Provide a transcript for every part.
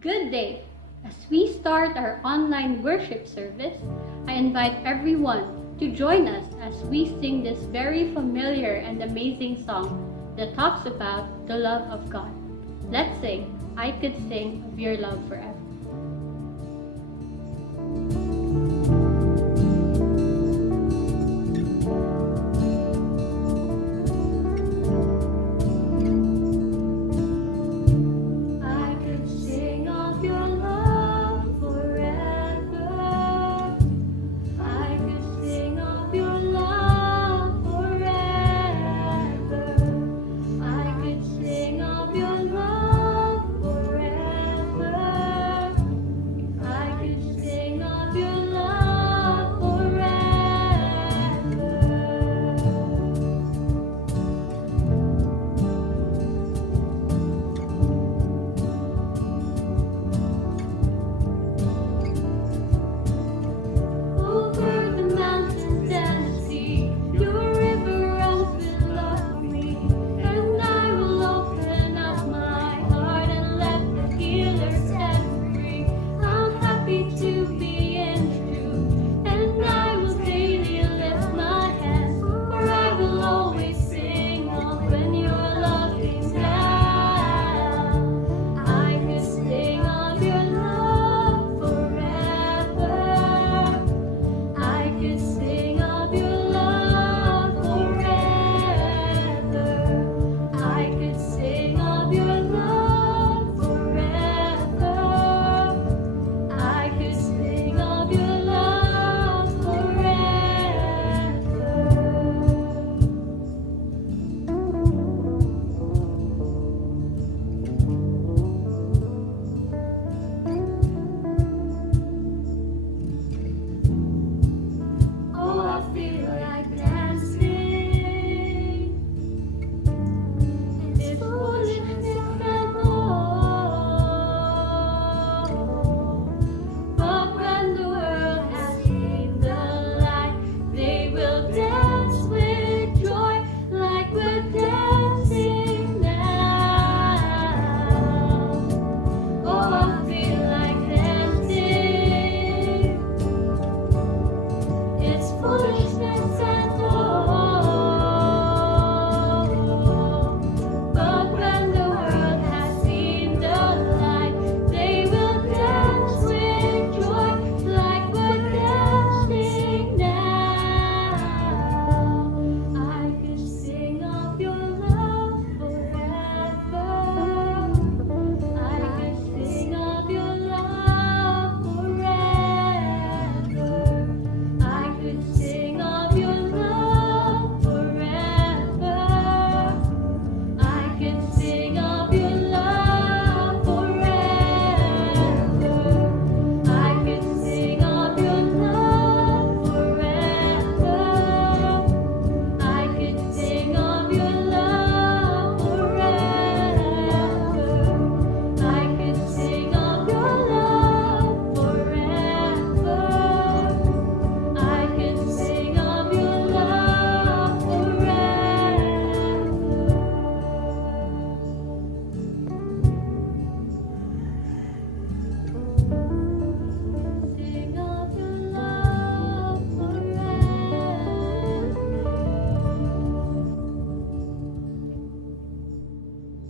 Good day! As we start our online worship service, I invite everyone to join us as we sing this very familiar and amazing song that talks about the love of God. Let's sing, I Could Sing of Your Love Forever.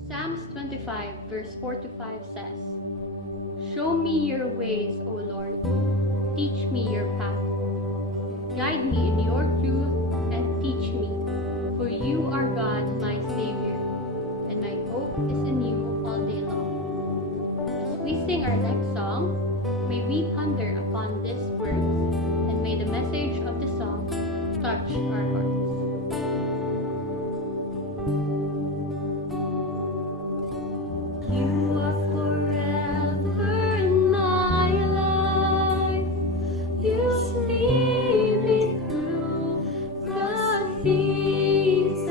Psalms 25 verse 4 to 5 says, Show me your ways, O Lord. Teach me your path. Guide me in your truth and teach me, for you are God, my Savior, and my hope is in you all day long. As we sing our next song, may we ponder upon these words, and may the message of the song touch our hearts. Lead me through the seasons.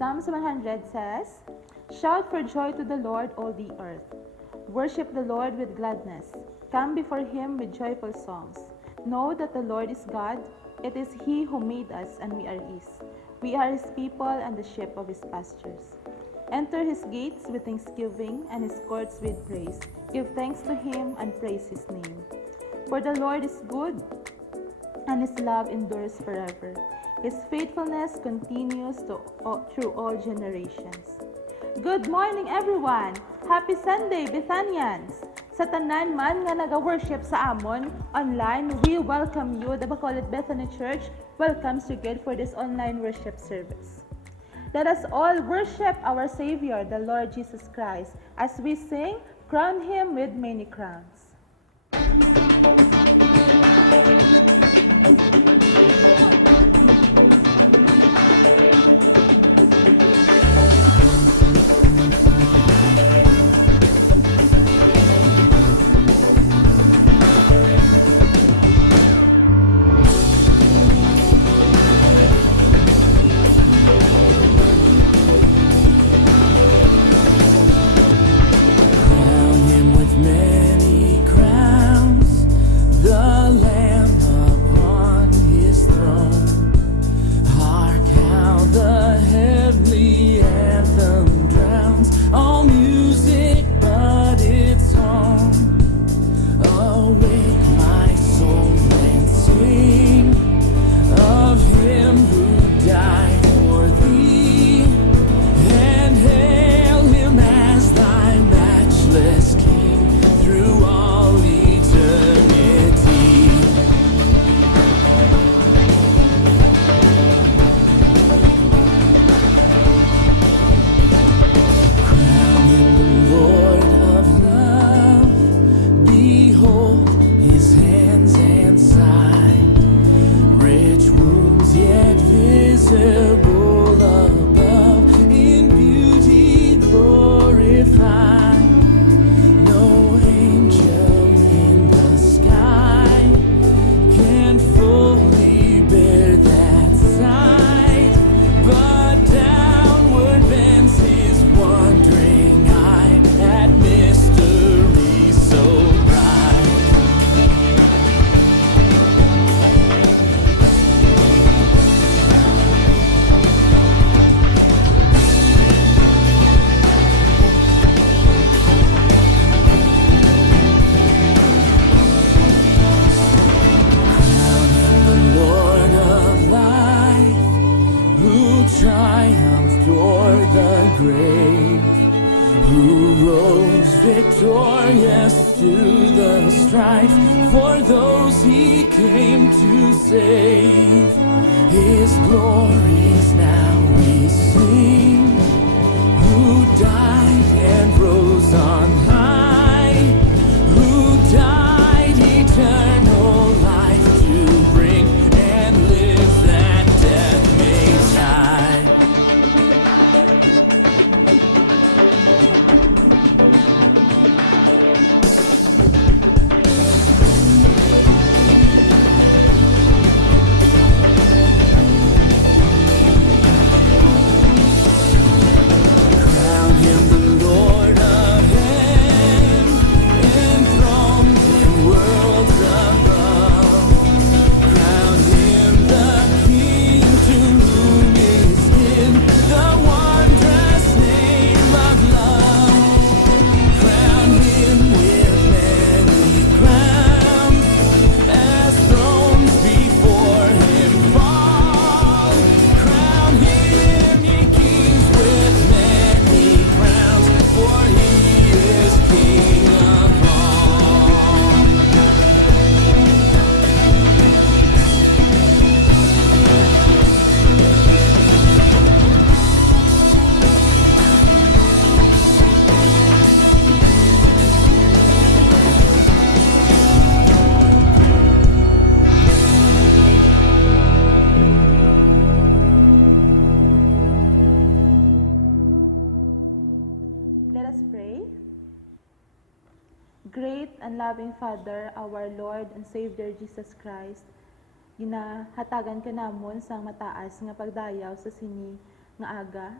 Psalms 100 says, "Shout for joy to the Lord, all the earth. Worship the Lord with gladness. Come before him with joyful songs. Know that the Lord is God. It is he who made us, and we are his. We are his people and the sheep of his pastures. Enter his gates with thanksgiving and his courts with praise. Give thanks to him and praise his name. For the Lord is good, and his love endures forever. His faithfulness continues through all generations." Good morning, everyone! Happy Sunday, Bethanians! Sa tanan man nga naga-worship sa amon online, we welcome you. The Bacolod Bethany Church welcomes you good for this online worship service. Let us all worship our Savior, the Lord Jesus Christ, as we sing, "Crown Him with Many Crowns." Crown him with many crowns, the Lamb upon his throne. Hark how the heavenly anthem drowns all music but its own. Awake my soul and sing of him who died for thee, and hail him as thy matchless King through all eternity. Crown him the Lord of love. Behold his hands and side, rich wounds yet visible above, in beauty glorified. No angel in the sky can fully bear that sight, but downward bends his wondering eye at mystery so bright. Crown him the Lord of life, who triumphed o'er the grave, who rose victorious to the strife for those he came to save. His glories now we sing, who died and rose on high, who died eternal life to bring, and lives that death may die. Crown him the Lord of heaven, enthroned in worlds above. Crown him the King to whom is given the wondrous name of love. Crown him with many crowns, as thrones before him fall. Crown him, ye kings, with many crowns, for he is King of all. Let us pray. Great and loving Father, our Lord and Savior Jesus Christ, ginahatagan ka namon sang mataas nga pagdayaw sa sini nga aga.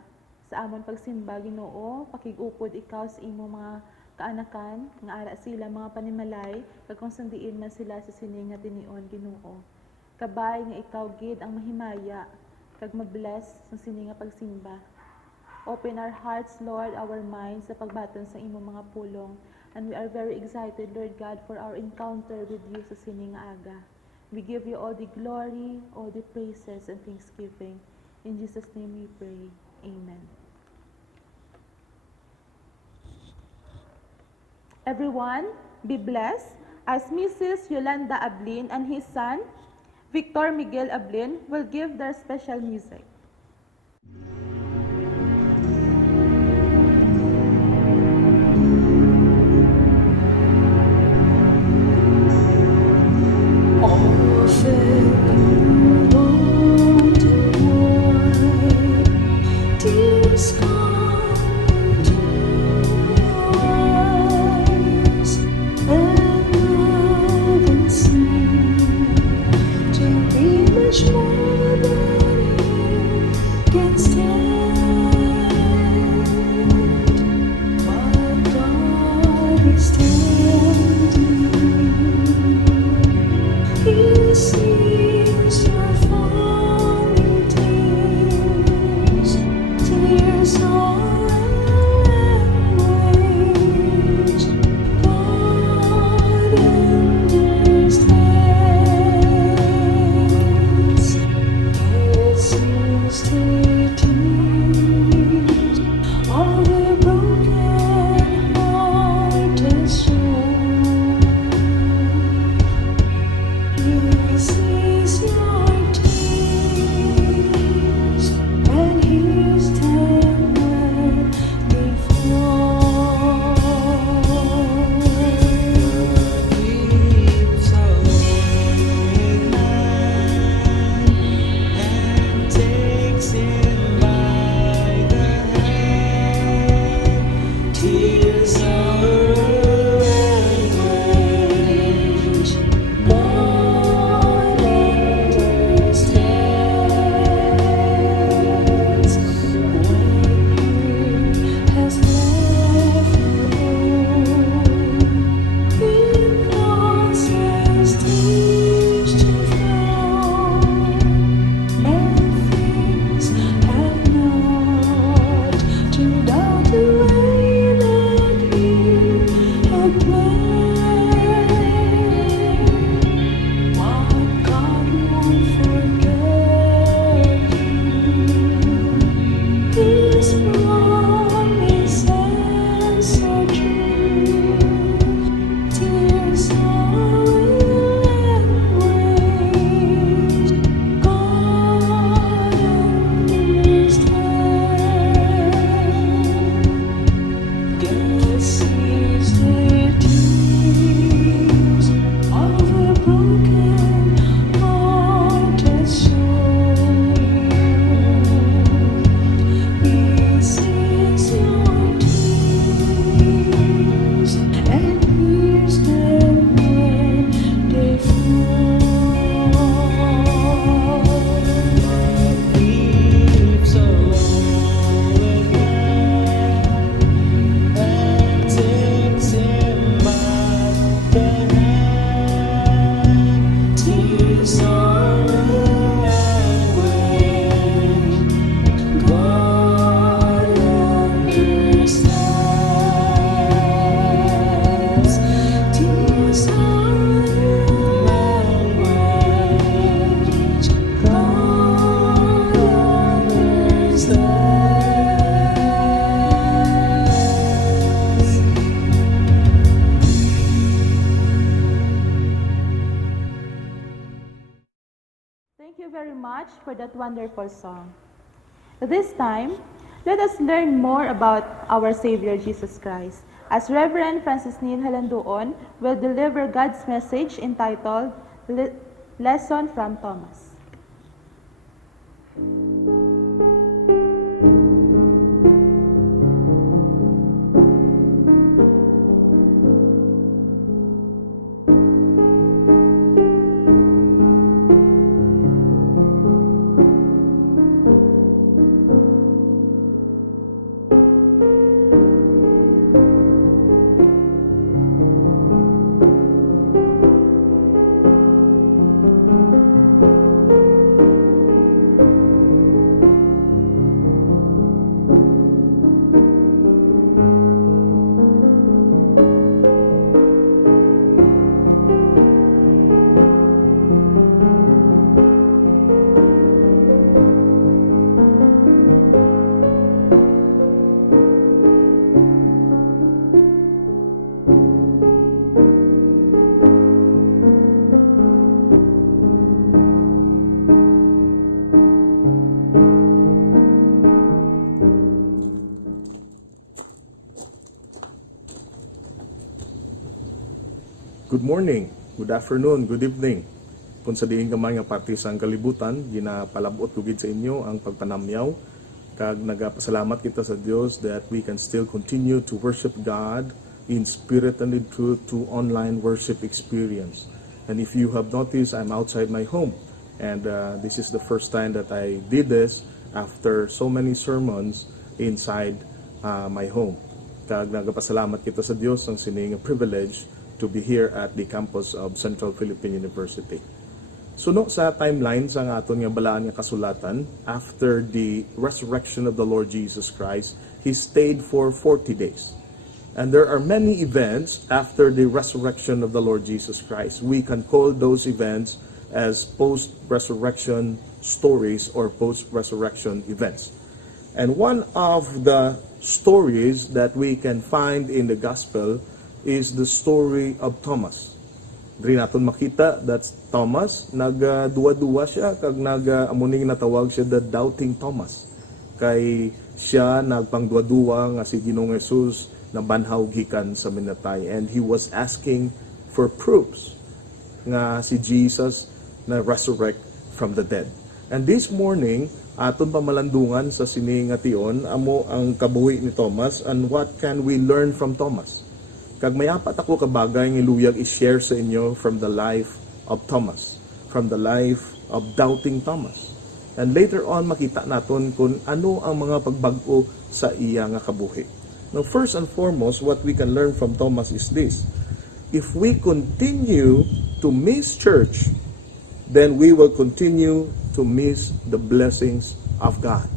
sa amon pagsimba Ginoo, pakigupod ikaw sa imo mga kaanakan nga ara sila mga panimalay kag kung sandiin man sila sa sini nga tinion Ginoo. Kabay nga ikaw gid ang mahimaya kag mabless sa sini nga pagsimba. Open our hearts, Lord, our minds sa pagbaton sa imo mga pulong. And we are very excited, Lord God, for our encounter with you sa sini nga aga. We give you all the glory, all the praises and thanksgiving. In Jesus' name we pray. Amen. Everyone, be blessed as Mrs. Yolanda Ablin and his son, Victor Miguel Ablin, will give their special music. Thank you very much for that wonderful song. This time, let us learn more about our Savior Jesus Christ, as Reverend Francis Neil Halandoon will deliver God's message entitled Lesson from Thomas. Good morning, good afternoon, good evening. Kung sa diin gamay nga parte sa kalibutan, ginapalabot ko gid sa inyo ang pagpanamyaw. Kag nagapasalamat kita sa Dios that we can still continue to worship God in spirit and in truth through online worship experience. And if you have noticed, I'm outside my home. And this is the first time that I did this after so many sermons inside my home. Kag nagapasalamat kita sa Dios ang sining privilege to be here at the campus of Central Philippine University. Suno sa timeline sa aton nga balaan nga kasulatan, after the resurrection of the Lord Jesus Christ, He stayed for 40 days. And there are many events after the resurrection of the Lord Jesus Christ. We can call those events as post-resurrection stories or post-resurrection events. And one of the stories that we can find in the gospel is the story of Thomas. Diri naton makita that Thomas nagduwa-duwa siya kag amuning natawag siya the doubting Thomas. Kay siya nagpangduwa-duwa nga si Ginoong Jesus na banhaw gikan sa minatay, and he was asking for proofs nga si Jesus na resurrect from the dead. And this morning, aton pamalandungan sa sini nga tion amo ang kabuhi ni Thomas and what can we learn from Thomas. Kag may apat ako kabagay nga iluyag i-share sa inyo from the life of Thomas, from the life of doubting Thomas. And later on makita naton kung ano ang mga pagbag-o sa iya nga kabuhi. Now first and foremost, what we can learn from Thomas is this: if we continue to miss church, then we will continue to miss the blessings of God.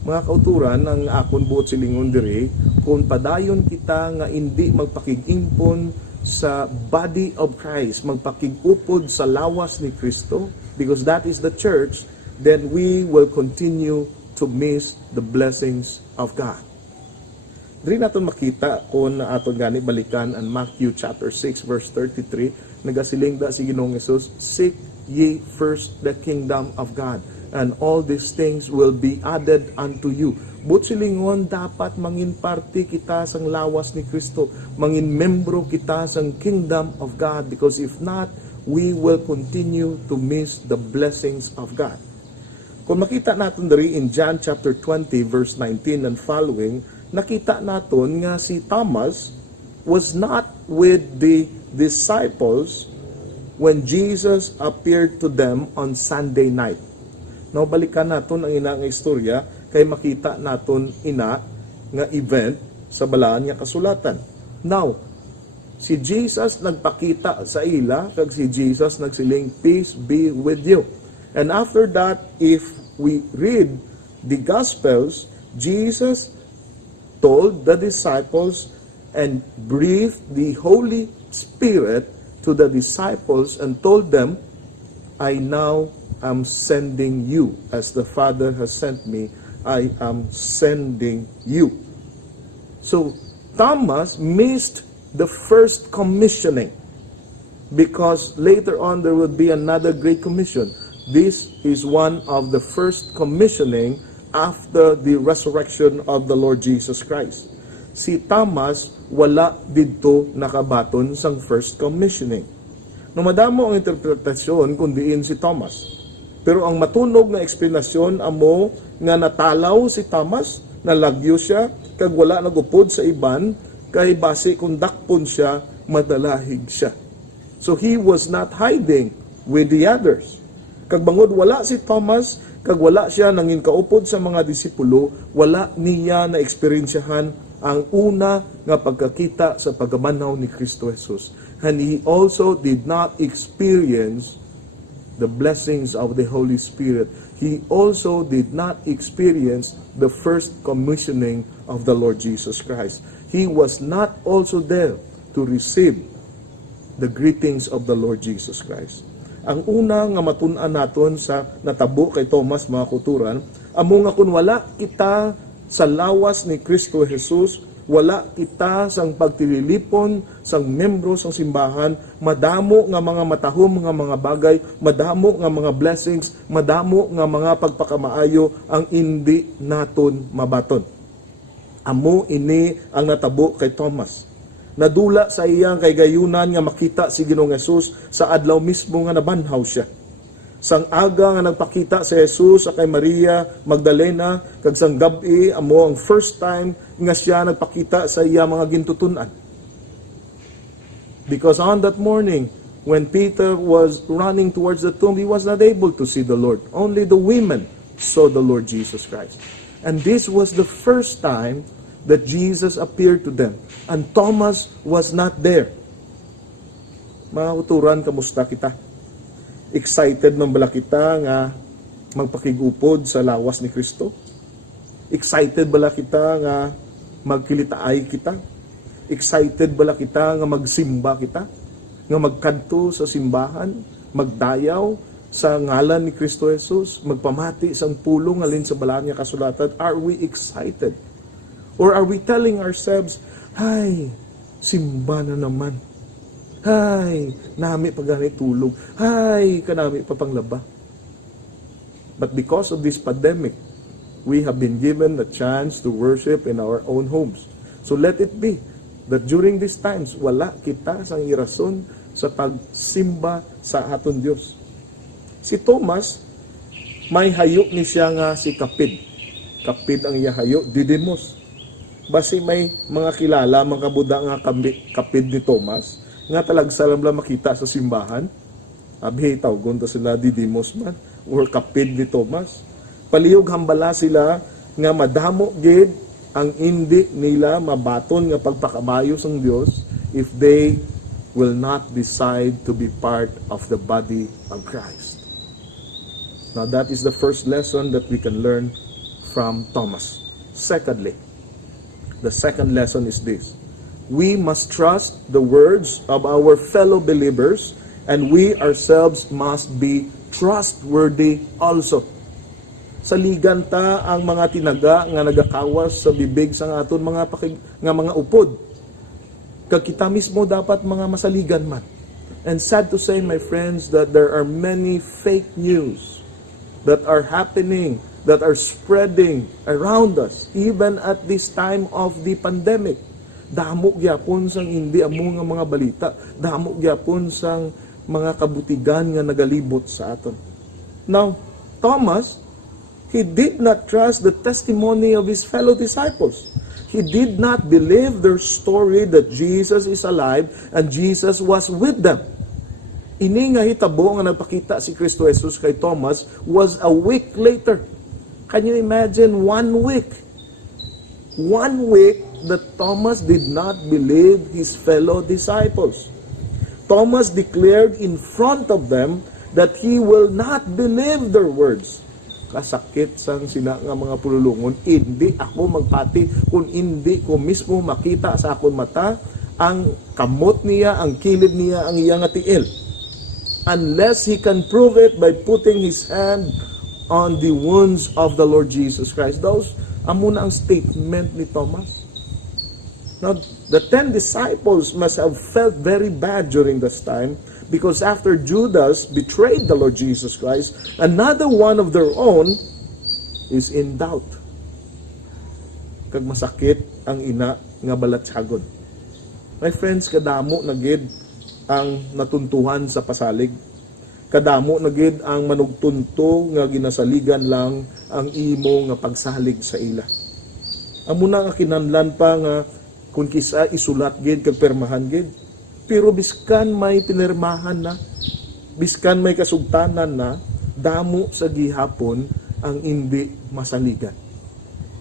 Mga kauturan, ang akon buot silingon diri, kung padayon kita nga hindi magpakig-impon sa body of Christ, magpakig-upod sa lawas ni Kristo, because that is the church, then we will continue to miss the blessings of God. Diri naton makita kung aton gani balikan ang Matthew chapter 6 verse 33, nagasiling da si Ginoong Hesus, seek ye first the kingdom of God, and all these things will be added unto you. But silingon dapat mangin parte kita sang lawas ni Kristo, mangin membro kita sang kingdom of God, because if not, we will continue to miss the blessings of God. Kung makita natin diri in John chapter 20 verse 19 and following, nakita naton nga si Thomas was not with the disciples when Jesus appeared to them on Sunday night. Now, balikan naton ang ina nga istorya kay makita naton ina nga event sa balaan nga kasulatan. Now, si Jesus nagpakita sa ila kag si Jesus nagsiling, peace be with you. And after that, if we read the Gospels, Jesus told the disciples and breathed the Holy Spirit to the disciples and told them, I now am sending you. As the Father has sent me, I am sending you. So, Thomas missed the first commissioning because later on there would be another great commission. This is one of the first commissioning after the resurrection of the Lord Jesus Christ. Si Thomas wala didto nakabaton sang first commissioning. No madamo ang interpretasyon kung diin si Thomas. Pero ang matunog na eksplanasyon amo nga natalaw si Thomas, nalagyo siya, kag wala nagupod sa iban, kay base kung dakpon siya, madalahig siya. So he was not hiding with the others. Kag bangod wala si Thomas, kag wala siya nangin kaupod sa mga disipulo, wala niya na eksperyensyahan ang una nga pagkakita sa paggamanaw ni Kristo Jesus. And he also did not experience the blessings of the Holy Spirit. He also did not experience the first commissioning of the Lord Jesus Christ. He was not also there to receive the greetings of the Lord Jesus Christ. Ang una nga matun-an naton sa natabo kay Thomas, mga kuturan, amo nga kun wala kita sa lawas ni Kristo Jesus, wala kita sang pagtililipon sang membro sang simbahan, madamo nga mga matahom nga mga bagay, madamo nga mga blessings, madamo nga mga pagpakamaayo ang hindi naton mabaton. Amo ini ang natabo kay Thomas. nadula sa iyang kay gayunan nga makita si Ginoong Hesus sa adlaw mismo nga nabanhaw siya. Sang aga nga nagpakita si Jesus sa kay Maria Magdalena, kag sang gabi amo ang first time nga siya nagpakita sa iya mga gintutunan. Because on that morning, when Peter was running towards the tomb, he was not able to see the Lord. Only the women saw the Lord Jesus Christ. And this was the first time that Jesus appeared to them. And Thomas was not there. Mga uturan, kamusta kita? Excited man bala kita nga magpakigupod sa lawas ni Kristo? Excited bala kita nga magkilitaay kita? Excited bala kita nga magsimba kita? Nga magkadto sa simbahan? Magdayaw sa ngalan ni Kristo Jesus? Magpamati sa pulong alin sa balaan niya kasulatan? Are we excited? Or are we telling ourselves, "Hay, simba na naman. Hay, nami pagani tulog. Hay, kanami pa panglaba." But because of this pandemic, we have been given the chance to worship in our own homes. So let it be that during these times, wala kita sang irason sa pagsimba sa aton Dios. Si Thomas, may hayok ni siya nga si Kapid. Kapid ang iya hayok, Didymos. Basi may mga kilala, mga kabuda nga kapid ni Thomas, nga talagsalam lang makita sa simbahan. Abhi, tawgon ta sila Didymos man, or kapid ni Thomas. Palihog hambala sila nga madamo gid ang hindi nila mabaton nga pagpakamayo sang Dios if they will not decide to be part of the body of Christ. Now that is the first lesson that we can learn from Thomas. Secondly, the second lesson is this: we must trust the words of our fellow believers, and we ourselves must be trustworthy also. Saligan ta ang mga tinaga nga nagakawas sa bibig sa aton mga mga upod. Kag kita mismo dapat mga masaligan man. And sad to say, my friends, that there are many fake news that are happening, that are spreading around us, even at this time of the pandemic. Damo gyapon sang hindi amo nga mga balita, damo gyapon sang mga kabutigan nga nagalibot sa aton. Now, Thomas, he did not trust the testimony of his fellow disciples. He did not believe their story that Jesus is alive and Jesus was with them. Ini nga hitabo nga nagpakita si Kristo Jesus kay Thomas was a week later. Can you imagine 1 week? 1 week that Thomas did not believe his fellow disciples. Thomas declared in front of them that he will not believe their words. Kasakit sang sina nga mga pululungon, hindi ako magpati kung hindi ko mismo makita sa akong mata ang kamot niya, ang kilid niya, ang iyang tiil. Unless he can prove it by putting his hand on the wounds of the Lord Jesus Christ. Those, amo na ang statement ni Thomas. Now, the 10 disciples must have felt very bad during this time, because after Judas betrayed the Lord Jesus Christ, another one of their own is in doubt. Kag masakit ang ina nga balatsagon. My friends, kadamo na gid ang natuntuhan sa pasalig. Kadamo na gid ang manugtunto nga ginasaligan lang ang imo nga pagsalig sa ila. Amo na nga kinahanglan pa nga kung kisa isulat gid kag permahan gid. Pero biskan may pinirmahan na, biskan may kasugtanan na, damo sa gihapon ang hindi masaligan.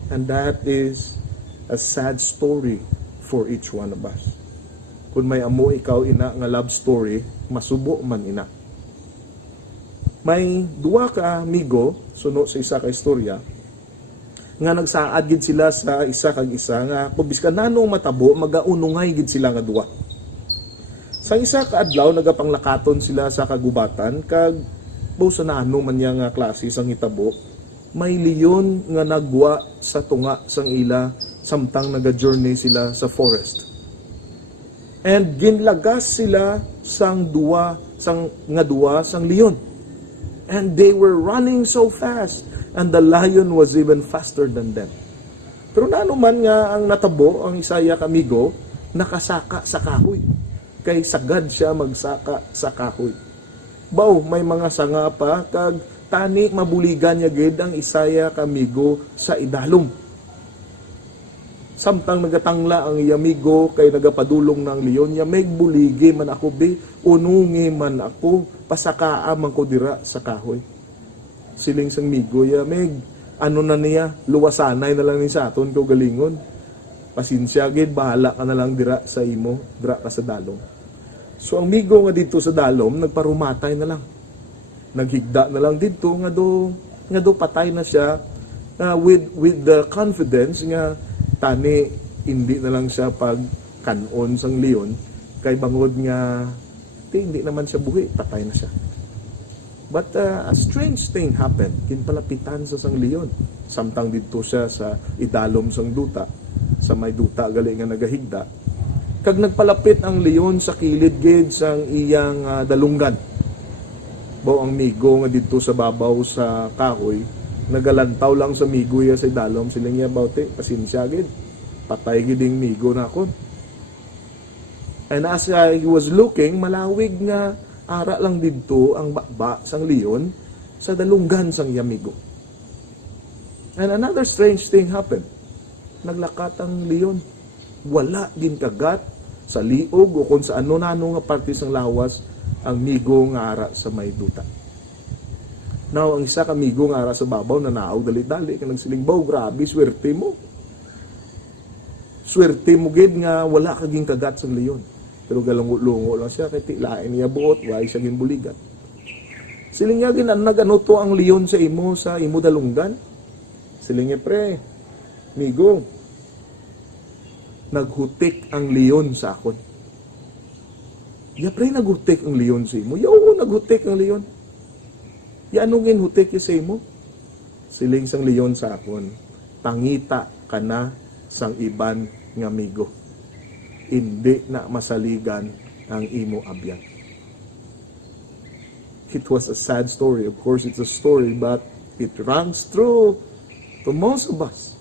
And that is a sad story for each one of us. Kung may amo ikaw ina nga love story, masubo man ina. May duwa ka amigo, suno sa isa ka istorya, nga nagsaad gid sila sa isa kag isa nga kung biskan nanong matabo, magaunungay gid sila nga duwa. Sa isa ka adlaw nagapanglakaton sila sa kagubatan kag sa naano man niya nga klase sang hitabo, may leon nga nagwa sa tunga sang ila samtang naga-journey sila sa forest. And ginlagas sila sang duwa sang leon. And they were running so fast and the lion was even faster than them. Pero naano man nga ang natabo ang Isaya kamigo, nakasaka sa kahoy. Kay sagad siya magsaka sa kahoy. Baw, may mga sanga pa, kag tani mabuligan niya gid ang Isaya kamigo sa idalom. Samtang nagatangla ang iyamigo kay nagapadulong ng leon niya, meg buligi man ako be, unungi man ako, pasakaa man ko dira sa kahoy. Siling sang migo ya, meg, ano na niya, luwasanay na lang ni sa aton ko galingon. Pasinsya gid, bahala ka na lang dira sa imo, dira ka sa dalom. So ang migo nga dito sa dalom, nagparumatay na lang. Naghigda na lang dito, nga do patay na siya, with the confidence nga, tani hindi na lang siya pag kanon sang leon kay bangod nga hindi naman siya buhi, patay na siya. But a strange thing happened. Kinpalapitan sa sang leon. Samtang dito siya sa idalom sang duta, sa may duta gali nga nagahigda. Kag nagpalapit ang leon sa kilid gid sang iyang dalunggan. Bao ang migo nga dito sa babaw sa kahoy, nagalantaw lang sa migo ya sa idalom, silang niya bawte, pasinsya gid, patay gid yung migo na ako. And as he was looking, malawig nga ara lang dito ang bakba sang leon sa dalunggan sang yamigo. And another strange thing happened. Naglakat ang leon. Wala din kagat sa liog o kung sa ano-ano nga parte sang lawas ang migo nga ara sa may duta. Now, ang isa kamigo nga ara sa babaw na naaw dali-dali, ka nagsiling, baw, grabe, swerte mo. Swerte mo gid nga wala kaging kagat sa leon. Pero galungo-lungo lang siya, kay tilain niya buot, why siya ginbuligan. Siling niya gin, nagano to ang leon sa imo dalunggan. Siling niya, pre, migo, naghutik ang leon sa akon. Ya, pre, naghutik ang leon sa imo. Yo, naghutik ang leon. Ya, anong ginhutik yung sa imo? Siling sang leon sa akon, pangita ka na sang iban nga migo. Hindi na masaligan ang imo abyan. It was a sad story. Of course, it's a story, but it rings true to most of us.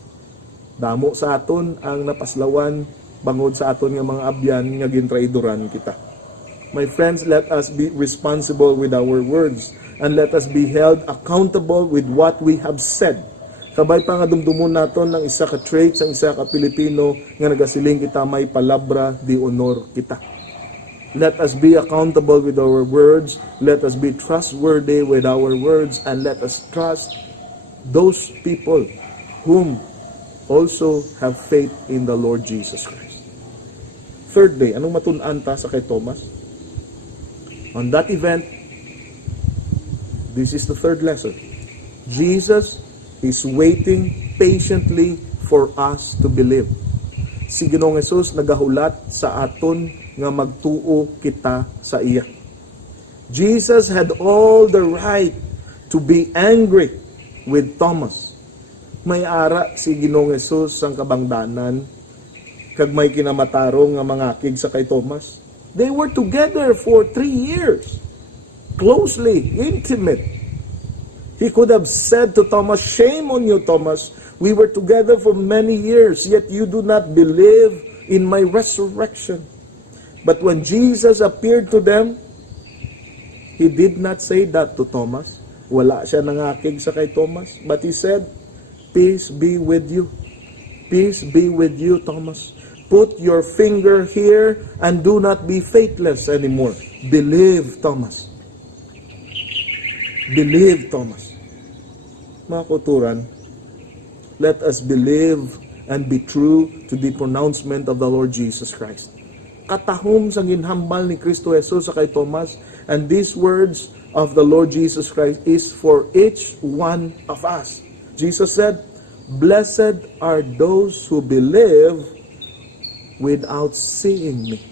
Damo sa aton ang napaslawan bangod sa aton nga mga abyan nga gintraidoran kita. My friends, let us be responsible with our words and let us be held accountable with what we have said. Kabay pa nga dumdumon naton ng isa ka traits ang isa ka Pilipino nga nagasiling kita may palabra di honor kita. Let us be accountable with our words, let us be trustworthy with our words, and let us trust those people whom also have faith in the Lord Jesus Christ. Thirdly, anong matun-an ta sa kay Thomas? On that event, this is the third lesson. Jesus is waiting patiently for us to believe. Si Ginoong Hesus nagahulat sa aton nga magtuo kita sa iya. Jesus had all the right to be angry with Thomas. May ara si Ginoong Hesus sang kabangdanan kag may kinamatarong nga mangakig sa kay Thomas. They were together for 3 years. Closely, intimate. He could have said to Thomas, shame on you, Thomas. We were together for many years, yet you do not believe in my resurrection. But when Jesus appeared to them, He did not say that to Thomas. Wala siya nangakig sa kay Thomas. But He said, peace be with you. Peace be with you, Thomas. Put your finger here and do not be faithless anymore. Believe, Thomas. Believe, Thomas. Mga kuturan, let us believe and be true to the pronouncement of the Lord Jesus Christ. Katahom sang ginhambal ni Kristo Jesus sa kay Thomas, and these words of the Lord Jesus Christ is for each one of us. Jesus said, blessed are those who believe without seeing me.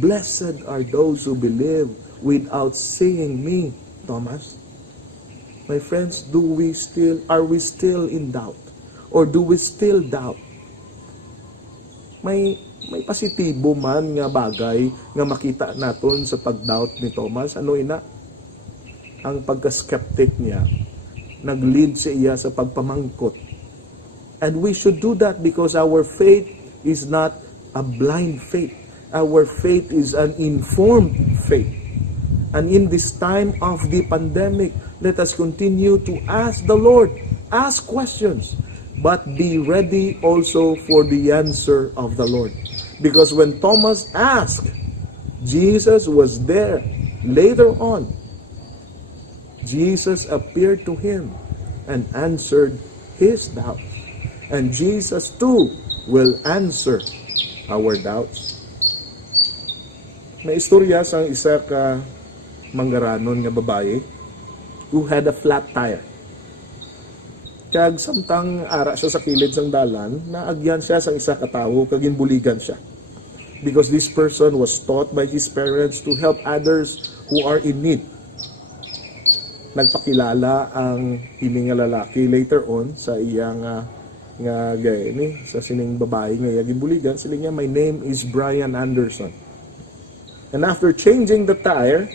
Blessed are those who believe without seeing me, Thomas. My friends, are we still in doubt? Or do we still doubt? May positibo man nga bagay nga makita naton sa pag-doubt ni Thomas. Ano ina? Ang pagka-skeptic niya nag-lead sa iya sa pagpamangkot. And we should do that because our faith is not a blind faith. Our faith is an informed faith. And in this time of the pandemic, let us continue to ask the Lord, ask questions, but be ready also for the answer of the Lord. Because when Thomas asked, Jesus was there. Later on, Jesus appeared to him and answered his doubts. And Jesus too will answer our doubts. May istorya sa isa ka manggaranon nga babae who had a flat tire. Kag samtang ara siya sa kilid sang dalan, naagyan siya sang isa ka tawo kag ginbuligan siya. Because this person was taught by his parents to help others who are in need. Nagpakilala ang ini nga lalaki later on sa iyang nga gayni sa sining babae nga ginbuligan. Sila niya, my name is Brian Anderson. And after changing the tire,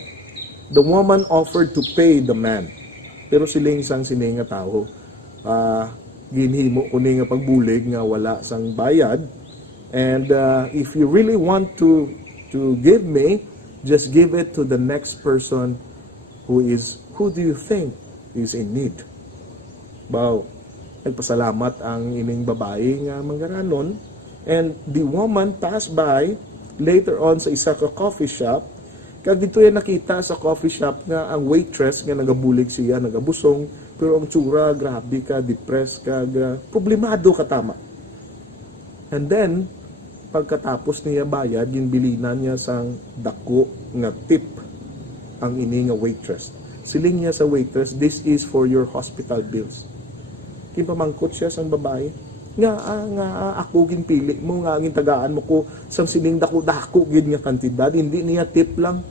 the woman offered to pay the man. Pero siling sang sining nga tao, ginhimo ko nga pagbulig nga wala sang bayad. And if you really want to give me, just give it to the next person who do you think is in need. Wow. Nagpasalamat ang ining babae nga manggaranon. And the woman passed by later on sa isa ka coffee shop. Kag dito yan nakita sa coffee shop nga ang waitress nga nagabulig siya, nagabusong, pero ang tsura, grabe ka, depressed ka, problemado ka tama. And then, pagkatapos niya bayad, ginbilinan niya sang dako nga tip ang ini nga waitress. Siling niya sa waitress, this is for your hospital bills. Kinpamangkot siya sang babae. Nga ako ginpili mo, nga gintagaan mo ko sang siling dako-dako gid nga kantidad, hindi niya tip lang.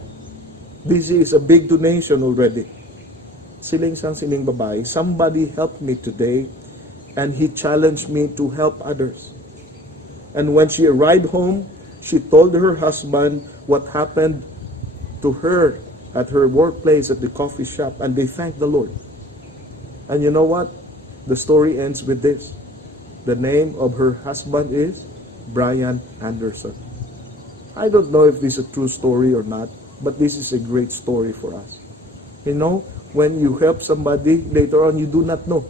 This is a big donation already. Siling babae, somebody helped me today and he challenged me to help others. And when she arrived home, she told her husband what happened to her at her workplace at the coffee shop, and they thanked the Lord. And you know what? The story ends with this. The name of her husband is Brian Anderson. I don't know if this is a true story or not, but this is a great story for us. You know, when you help somebody, later on you do not know.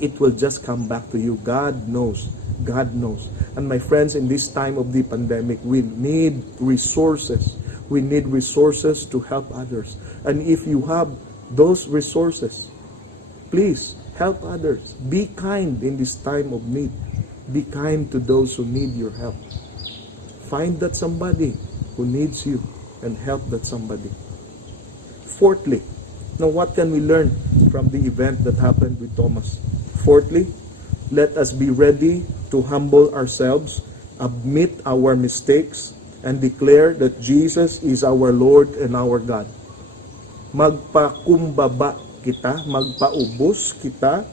It will just come back to you. God knows. God knows. And my friends, in this time of the pandemic, we need resources. We need resources to help others. And if you have those resources, please help others. Be kind in this time of need. Be kind to those who need your help. Find that somebody who needs you and help that somebody. Fourthly, now what can we learn from the event that happened with Thomas? Fourthly, let us be ready to humble ourselves, admit our mistakes, and declare that Jesus is our Lord and our God. Magpakumbaba kita, magpaubos kita,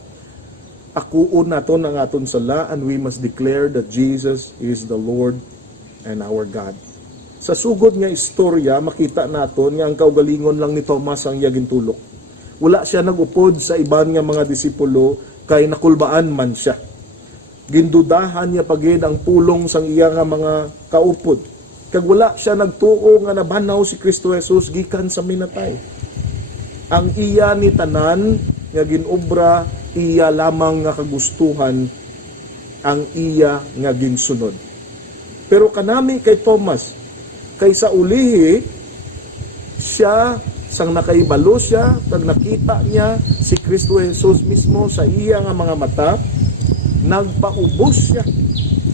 akuon naton ang aton sala, and we must declare that Jesus is the Lord and our God. Sa sugod nga istorya, makita naton nga ang kaugalingon lang ni Thomas ang yagintulok. Wala siya nagupod sa iban nga mga disipulo kay nakulbaan man siya. Gindudahan niya pagid ang pulong sang iya nga mga kaupod. Kag wala siya nagtuo nga nabanaw si Kristo Jesus gikan sa minatay. Ang iya ni tanan nga ginobra, iya lamang nga kagustuhan, ang iya nga ginsunod. Pero kanami kay Thomas, kaysa ulihi, siya, sang nakaibalo siya, pag nakita niya si Kristo Jesus mismo sa iya nga mga mata, nagpaubos siya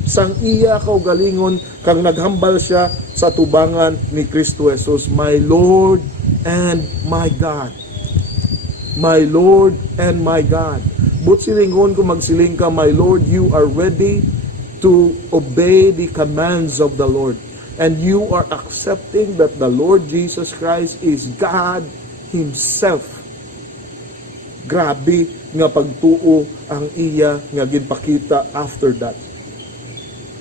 sang iya kaugalingon, kang naghambal siya sa tubangan ni Kristo Jesus, my Lord and my God. My Lord and my God. But silingon kung magsiling ka, my Lord, you are ready to obey the commands of the Lord. And you are accepting that the Lord Jesus Christ is God Himself. Grabe nga pagtuo ang iya nga ginpakita after that.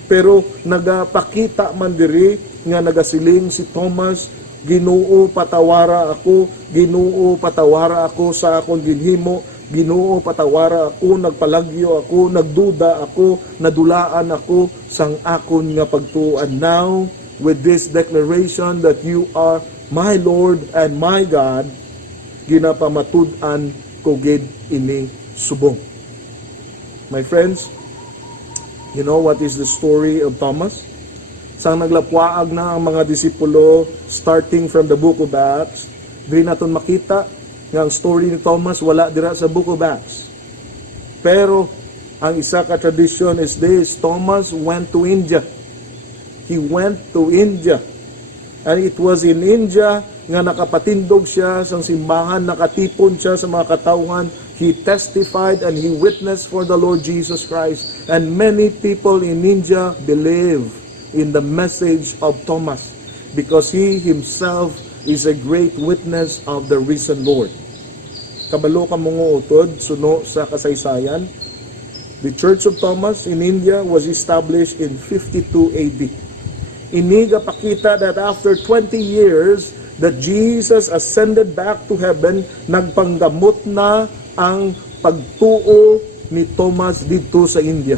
Pero nagapakita man diri nga nagasiling si Thomas, Ginoo patawara ako, Ginoo patawara ako sa akong ginhimo, Ginoo, patawara ako, nagpalagyo ako, nagduda ako, nadulaan ako sang akon nga pagtuan. Now, with this declaration that you are my Lord and my God, ginapamatud-an ko gid ini subong. My friends, you know what is the story of Thomas? Sang naglapwaag na ang mga disipulo starting from the book of Acts, di naton makita nga ang story ni Thomas wala dira sa book of Acts. Pero ang isa ka tradition is this: Thomas went to India. He went to India. And it was in India nga nakapatindog siya sa simbahan, nakatipon siya sa mga katawhan. He testified and he witnessed for the Lord Jesus Christ. And many people in India believe in the message of Thomas because he himself is a great witness of the risen Lord. Kabalo ka mga utod, suno sa kasaysayan. The Church of Thomas in India was established in 52 AD. Iniga pakita that after 20 years that Jesus ascended back to heaven, nagpanggamot na ang pagtuo ni Thomas dito sa India.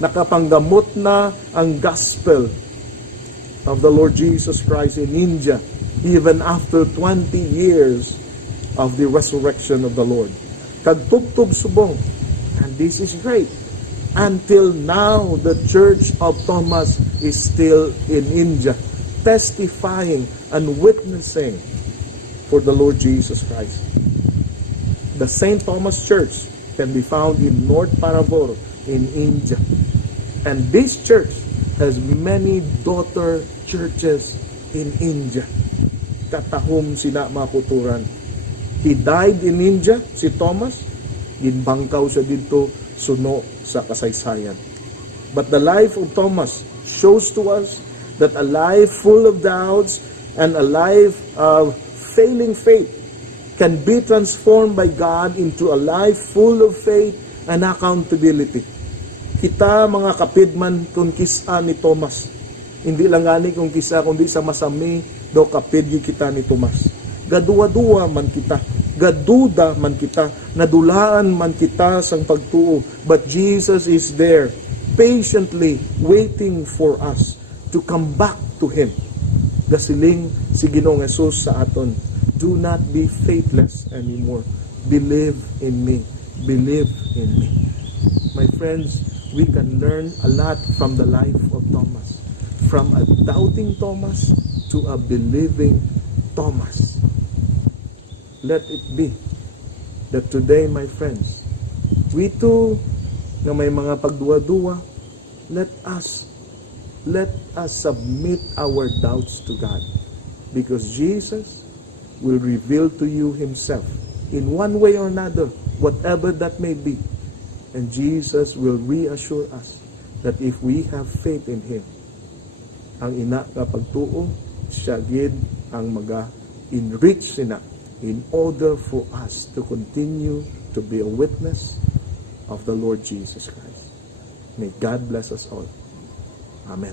Nakapanggamot na ang gospel of the Lord Jesus Christ in India even after 20 years of the resurrection of the Lord. Kagtubtub subong. And this is great. Until now, the Church of Thomas is still in India, testifying and witnessing for the Lord Jesus Christ. The St. Thomas Church can be found in North Paravur in India. And this church has many daughter churches in India. Katahom sina mga kuturan. He died in India, si Thomas. Ginbangkaw siya dito, suno sa kasaysayan. But the life of Thomas shows to us that a life full of doubts and a life of failing faith can be transformed by God into a life full of faith and accountability. Kita mga kapidman kung kisa ni Thomas. Hindi lang gani kung kisa, kundi sa masami do kapidgi kita ni Thomas. Gaduwa-duwa man kita, gaduda man kita, nadulaan man kita sang pagtuo. But Jesus is there, patiently waiting for us to come back to Him. Gasiling si Ginoong Hesus sa aton, do not be faithless anymore. Believe in me. Believe in me. My friends, we can learn a lot from the life of Thomas. From a doubting Thomas to a believing Thomas. Let it be that today, my friends, we too, na may mga pagduwa-duwa, let us submit our doubts to God. Because Jesus will reveal to you Himself in one way or another, whatever that may be. And Jesus will reassure us that if we have faith in Him, ang ina nga pagtuo, siya gid ang maga-enrich sina in order for us to continue to be a witness of the Lord Jesus Christ. May God bless us all. Amen.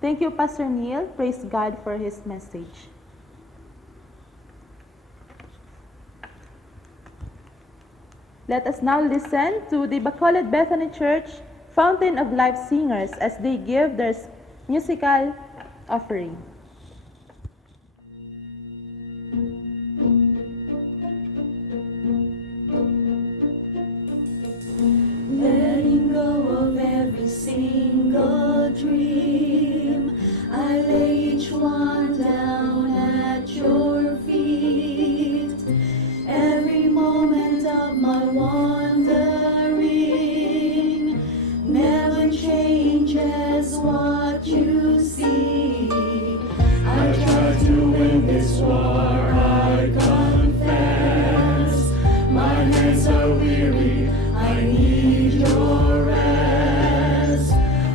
Thank you, Pastor Neil. Praise God for his message. Let us now listen to the Bacolod Bethany Church Fountain of Life singers as they give their musical offering. Letting go of every single dream, I lay each one down at your feet. Every moment of my wandering never changes what you see. I try to win this war, I confess. My hands are weary, I need your rest.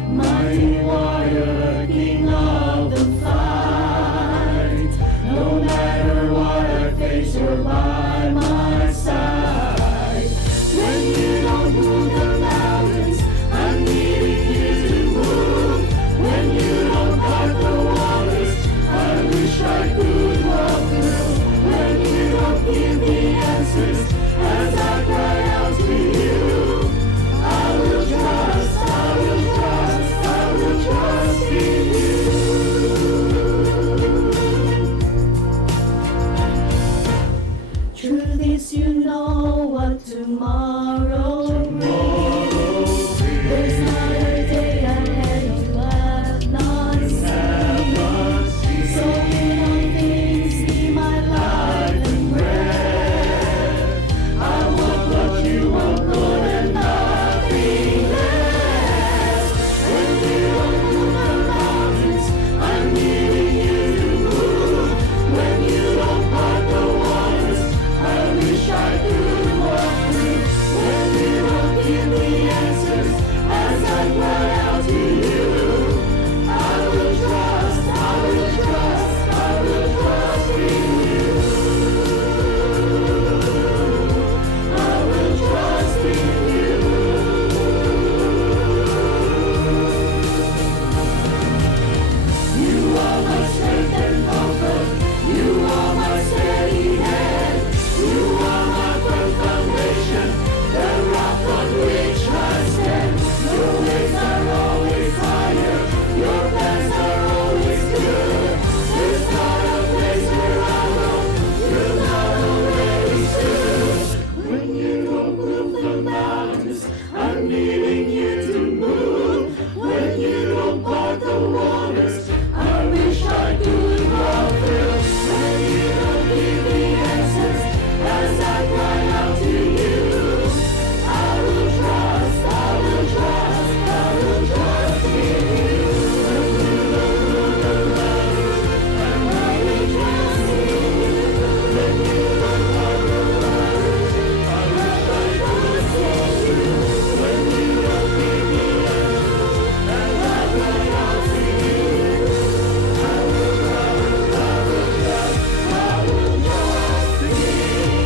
Mighty warrior, king of the fight. No matter what I face, you're by my side. When you don't move the mountains, I'm needing you to move. least you know what tomorrow brings. There's not a day ahead you have not seen. So in all things be my life and bread. I want what you want, Lord, and nothing less. When you don't move the mountains, I'm needing you to move. When you don't part the waters, I wish I could walk through. When you don't give me answers as I cry out to you, I will trust, I will trust, I will trust in you. I will trust in you. You are my strength and comfort. You are my steady hand. You are my firm foundation, the rock on which I stand. Your ways are always higher. Your plans are always good. There's not a place where I go you're not already stood. When you don't move the mountains, I'm needing you to move. When you don't part the waters, I wish I could walk through. When you don't give me answers as I cry out to you, I will trust, I will trust, I will trust in you. When you don't move the mountains, I will trust in you. When you don't part the waters, I wish I trust in you. When you don't give me answers as I cry out to you, I will trust, I will trust, I will trust in you.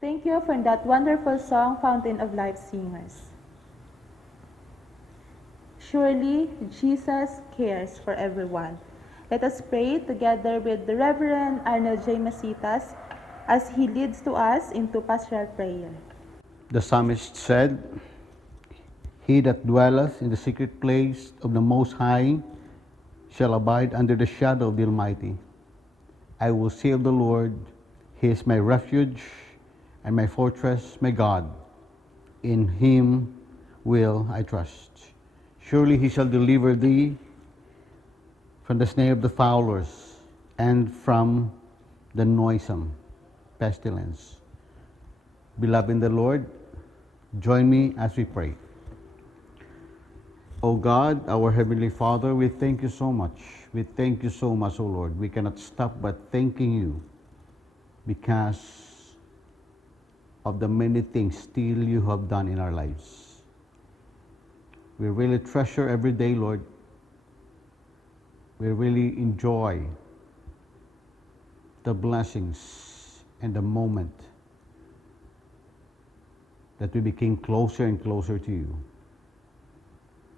Thank you for that wonderful song, Fountain of Life Singers. Surely Jesus cares for everyone. Let us pray together with the Reverend Arnold J. Masitas as he leads to us into pastoral prayer. The psalmist said, He that dwelleth in the secret place of the Most High shall abide under the shadow of the Almighty. I will say of the Lord, He is my refuge and my fortress, my God. In Him will I trust. Surely He shall deliver thee from the snare of the fowlers and from the noisome pestilence. Beloved in the Lord, join me as we pray. O God, our Heavenly Father, we thank you so much. We thank you so much, O Lord. We cannot stop but thanking you because of the many things still you have done in our lives. We really treasure every day, Lord. We really enjoy the blessings and the moment that we became closer and closer to you.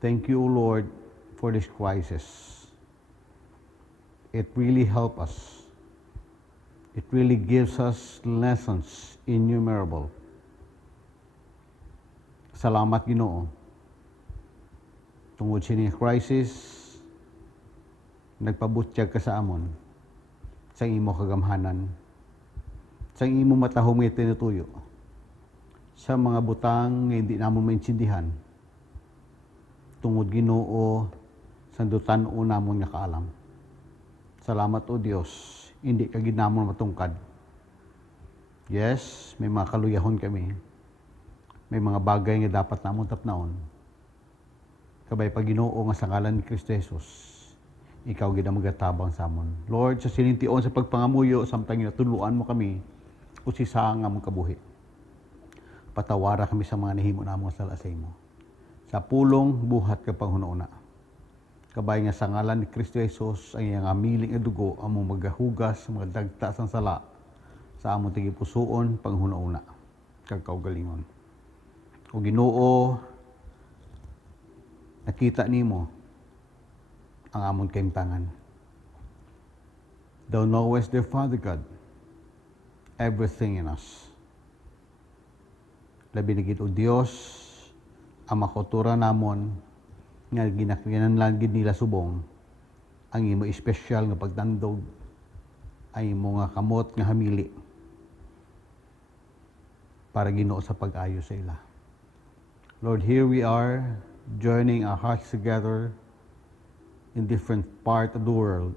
Thank you, O Lord, for this crisis. It really helps us. It really gives us lessons innumerable. Salamat, Ginoo. Tungod sa inyong crisis, nagpabutyag ka sa amon sa imo kagamhanan, sa imo matahong nga tinutuyo, sa mga butang nga hindi namon maintindihan, tungod Ginoo, sandutan o namon nga kaalam. Salamat o Diyos, hindi ka ginamon matungkad. Yes, may mga kaluyahon kami. May mga bagay nga dapat namon tapnaon. Kabay pag Ginoo nga sa ngalan ni Kristo Jesus, ikaw gid ang magatabang sa amon. Lord, sa sinintion sa pagpangamuyo, samtang ginatuluan mo kami, usisa nga mong kabuhi. Patawara kami sa mga nahimo namong sala sa imo. Sa pulong buhat ka panghuna-una. Kabay nga sa ngalan ni Kristo Jesus, ang iyang amiling dugo, among magahugas, mga dagta sang sala, sa among tigipusoon, panghuna-una, kagkaugalingon. O Ginoo, nakita nimo ang amon kaimtangan. Thou knowest, dear Father God, everything in us. Labi na gid o Dios ang makutura namon nga ginakyanan gid nila subong ang imo espesyal nga pagtandog ay imo nga kamot nga hamili para Ginoo sa pag-ayo sa ila. Lord, here we are joining our hearts together in different part of the world.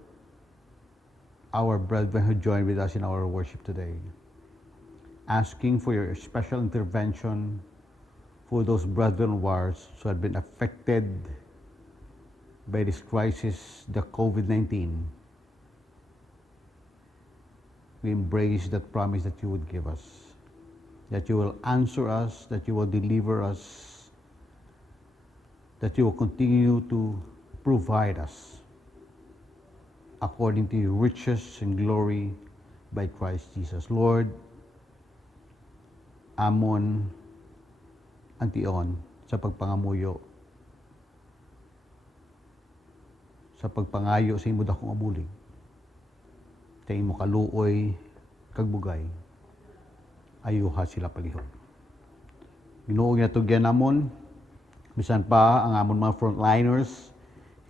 Our brethren who join with us in our worship today, asking for your special intervention for those brethren of ours who have been affected by this crisis, the COVID-19. We embrace that promise that you would give us, that you will answer us, that you will deliver us, that you will continue to provide us according to your riches and glory by Christ Jesus. Lord, amon ang tion sa pagpangamuyo, sa pagpangayo sa imo dakong abulig, sa imo kaluoy kag bugay, ayuha sila palihog. Ginoo nga tugyan namon, bisan pa ang amon mga frontliners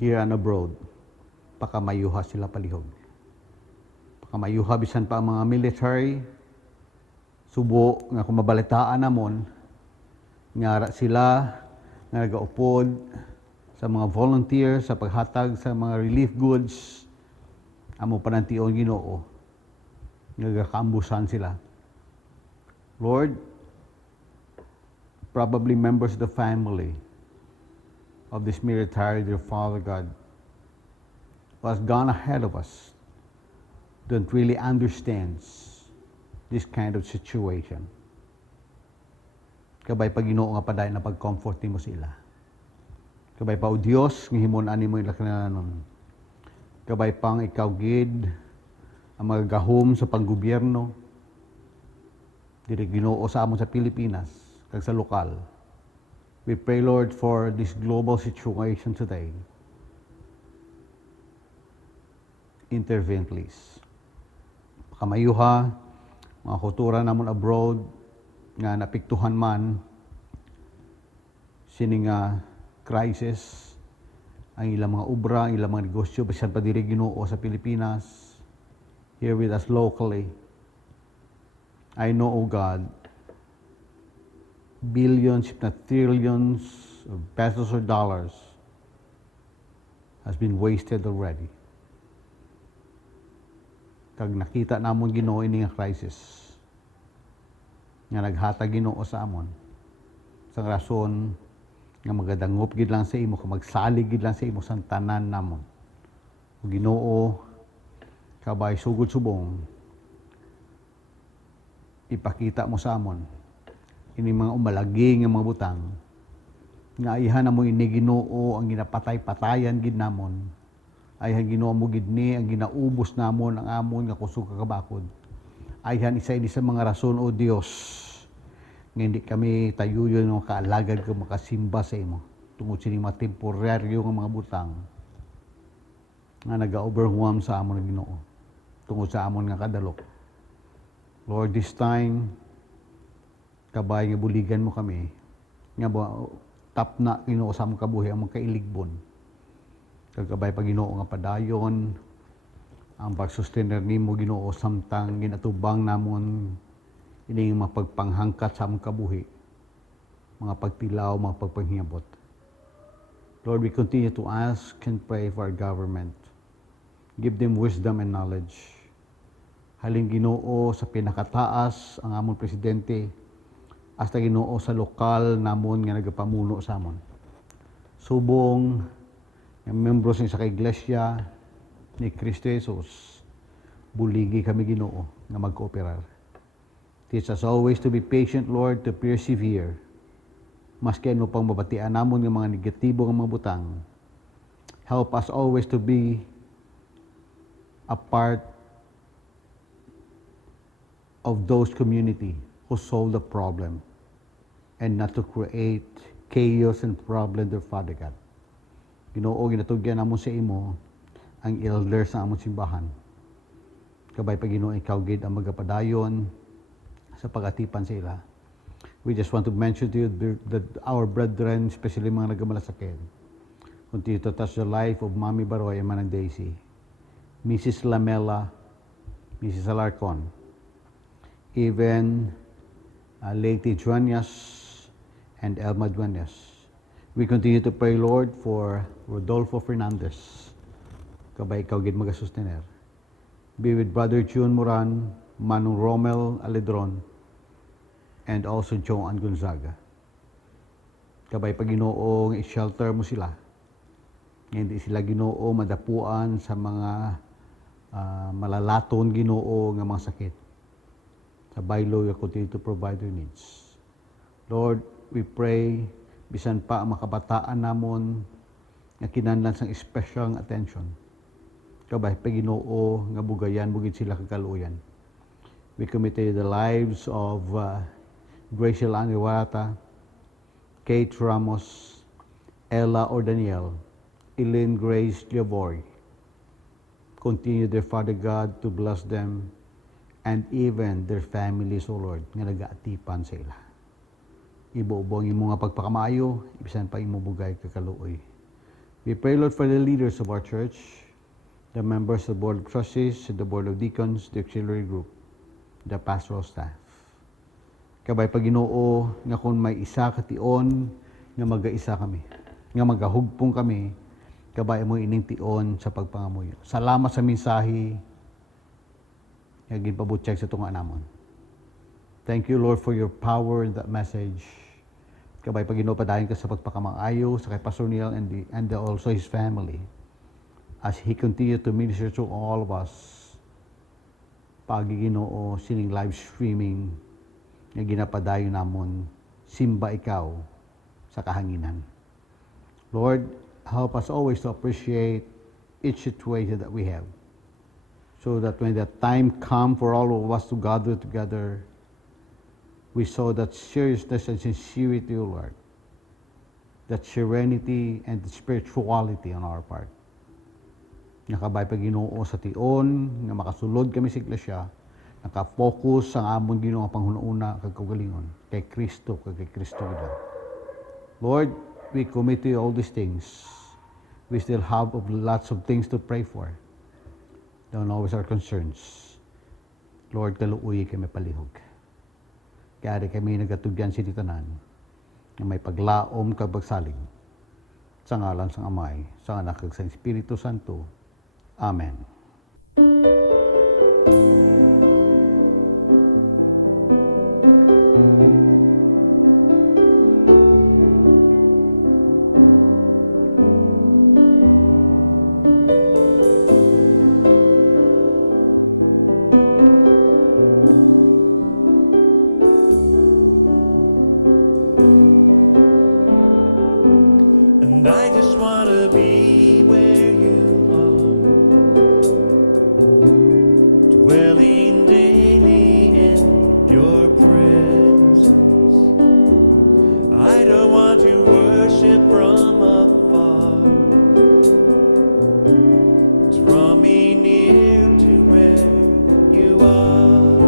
here and abroad, pakamayuha sila palihog. Pakamayuha bisan pa ang mga military, subo nga kung mabalitaan namon, nga sila nga nagaupod sa mga volunteers sa paghatag sa mga relief goods, amo panantion Ginoo nga kaambusan sila. Lord, probably members of the family of this military, dear Father God, who has gone ahead of us, don't really understands this kind of situation. Kabay pa Ginoo nga paday na pag-comfort mo sila. Kabay pa o Dios nga himon ani mo ila kananon. Kabay pang ikaw gid ang magagahom sa panggobyerno diri Ginoo sa amon sa Pilipinas kag sa lokal. We pray, Lord, for this global situation today. Intervene, please. Kamayuha, mga kultura namon abroad, nga napiktuhan man sining crisis ang ilang mga obra, ang ilang mga negosyo bisan pa diri Ginoo sa Pilipinas, here with us locally. I know, O God, billions if not trillions of pesos or dollars has been wasted already. Kag nakita namon Ginoo ini nga crisis nga naghatag Ginoo sa amon sang rason nga magadangop gid lang sa imo, kag magsalig gid lang sa imo sang tanan namon. O Ginoo, kabay sugod subong, ipakita mo sa amon ini mga umalagi nga mga butang nga ayhan namo ini Ginoo ang ginapatay-patayan gid namon. Ayhan Ginoo mo gid ni ang ginaubos namon ang amon nga kusog kakabakod. Ayhan isa ini sa mga rason, O Dios, nga hindi kami tayuyon ng kaalagad kung makasimba sa imo tungod sining mga temporaryo nga mga butang nga naga-overwhelm sa amon ng Ginoo tungod sa amon nga kadalok. Lord, this time kabay nga buligan mo kami nga tapna Ginoo sa among kabuhi ang magkailigbon. Kagabay pa Ginoo nga padayon ang pagsustainer nimo Ginoo samtang ginatubang namon ini mga pagpanghangkat sa among kabuhi, mga pagtilaw, mga pagpanghiyabot. Lord, we continue to ask and pray for our government. Give them wisdom and knowledge. Halin Ginoo sa pinakataas ang among presidente, hasta Ginoo sa lokal namon nga nagapamuno sa amon. Subong ng membro sa kaiglesia ni Kristo Jesus, buligi kami Ginoo nga mag-kooperar. Teach us always to be patient, Lord, to persevere. Maski ano pang mabatian namon ng mga negatibo ng mga butang, help us always to be a part of those community who solve the problem and not to create chaos and problem, dear Father God. Ginoo, ginatugyan namon sa imo ang elders sa among simbahan. Kabay pa Ginoo, ikaw gid ang magapadayon sa pagatipan sa ila. We just want to mention to you that our brethren, especially mga nagamalasakit, continue to touch the life of Mami Baroy and Manang Daisy, Mrs. Lamela, Mrs. Alarcon, even Lady Duenas and Elma Duenas. We continue to pray, Lord, for Rodolfo Fernandez. Kabay ikaw gid magasustener. Be with Brother June Moran, Manong Romel Aledron, and also Joan Gonzaga. Kabay Paginoong i-shelter mo sila. Hindi sila Ginoo madapuan sa mga malalaton Ginoo nga mga sakit. Sa baylo, you continue to provide their needs. Lord, we pray, bisan pa ang makabataan namon nga kinahanglan sang special attention. Kabay Paginoo nga bugayan bugid sila kagaluyan. We commit to you the lives of Graciel Aniwata, Kate Ramos, Ella Ordaniel, Eileen Grace Liavoy. Continue, dear Father God, to bless them and even their families, O Lord, nga nagaatipan sa ila. Ibuubong imo nga pagpakamaayo, ibisan pa imo bugay kakaluoy. We pray, Lord, for the leaders of our church, the members of the Board of Trustees, the Board of Deacons, the Auxiliary Group, the pastoral staff. Kabay Pagginoo nga kung may isa kation nga mag-isa kami, nga magahugpong kami, kabay mo ining tion sa pagpangamuyo. Salamat sa mensahe nga ginpabutyag sa tunga namon. Thank you, Lord, for your power in that message. Kabay Pagginoo padayon ka sa pagpakamaayo sa kay Pastor Neil and also his family as he continue to minister to all of us. Pagginoo sining live streaming nga ginapadayon namon, simba ikaw sa kahanginan. Lord, help us always to appreciate each situation that we have, so that when the time comes for all of us to gather together, we saw that seriousness and sincerity, O Lord, that serenity and spirituality on our part. Nakabay Pagginoo sa tion, nga makasulod kami sa iglesia, nakafocus ang amon Ginoo ang panghunahuna kag kaugalingon kay Kristo kay Kristo gid. Lord, we commit to you all these things. We still have lots of things to pray for. Don't always our concerns. Lord, kaluoy kami palihog. Kaya kami nagatugyan si tanan na may paglaom kag pagsalig sa ngalan sang Amay, sa Anak kag sa Espiritu Santo. Amen. And I just want to be where you are, dwelling daily in your presence. I don't want to worship from afar. Draw me near to where you are.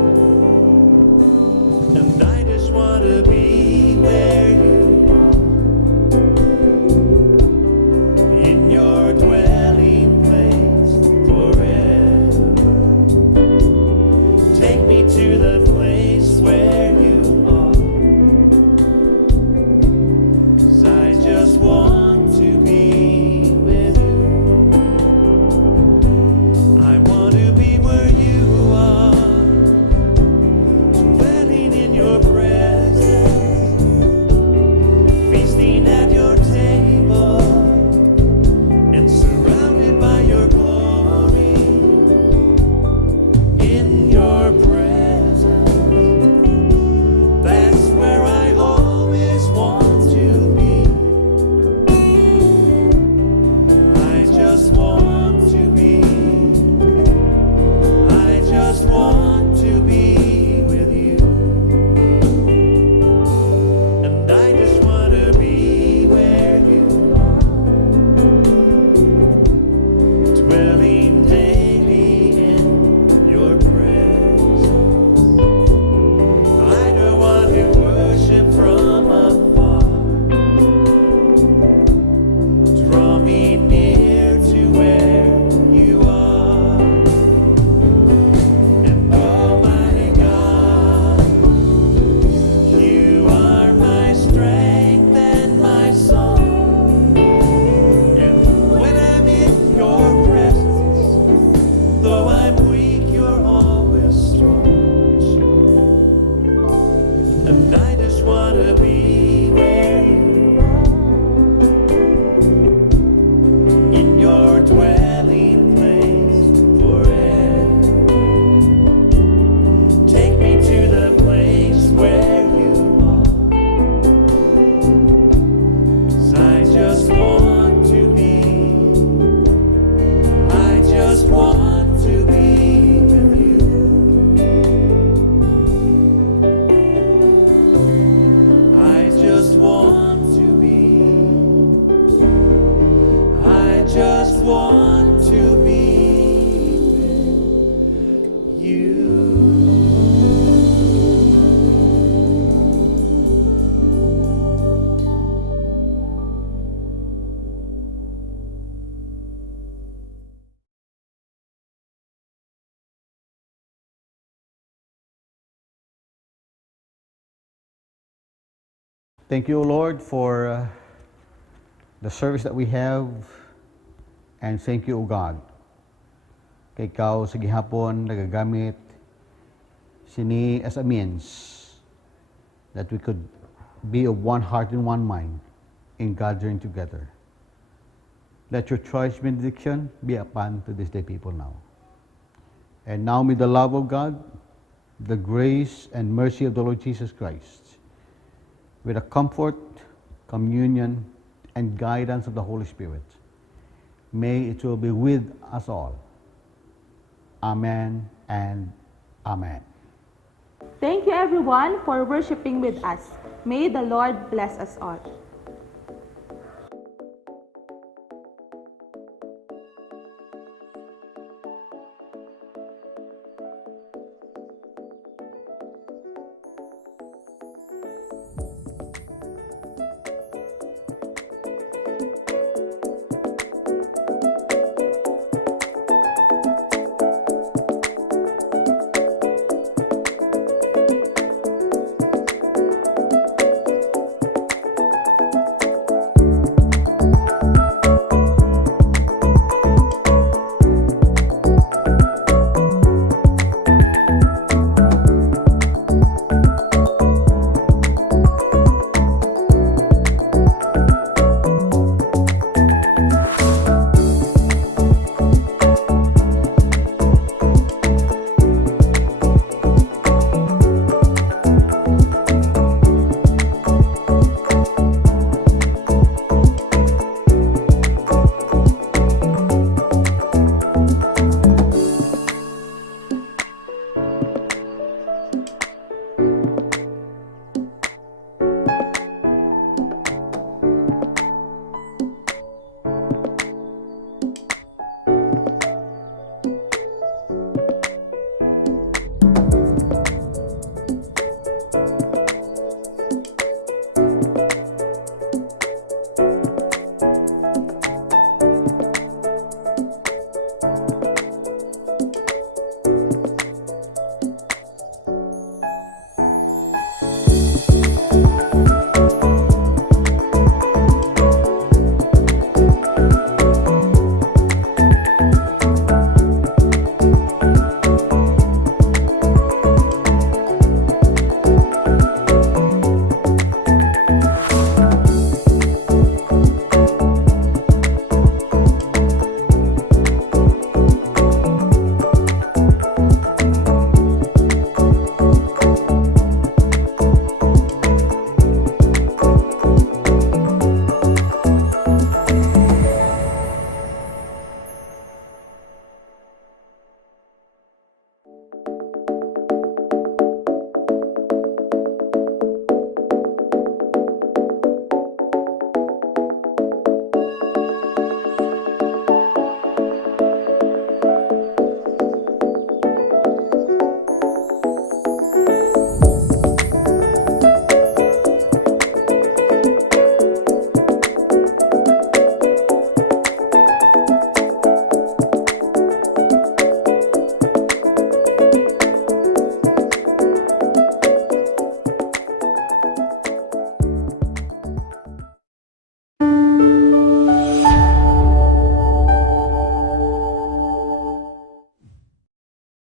And I just want to be where you are, in your dwelling place forever. Take me to the place where you are, 'cause I just want And I just wanna be where you are, in your dwelling place forever. Take me to the place where you are, 'cause I just want to be, I just want to be with you. I just want to be, I just want to be with you. Thank you, Lord, for the service that we have. And thank you, O God. Kay ikaw sa gihapon nagagamit sini as a means that we could be of one heart and one mind in gathering together. Let your choice benediction be upon to this day people now. And now may the love of God, the grace and mercy of the Lord Jesus Christ, with the comfort, communion, and guidance of the Holy Spirit, may it will be with us all. Amen and amen. Thank you everyone for worshiping with us. May the Lord bless us all.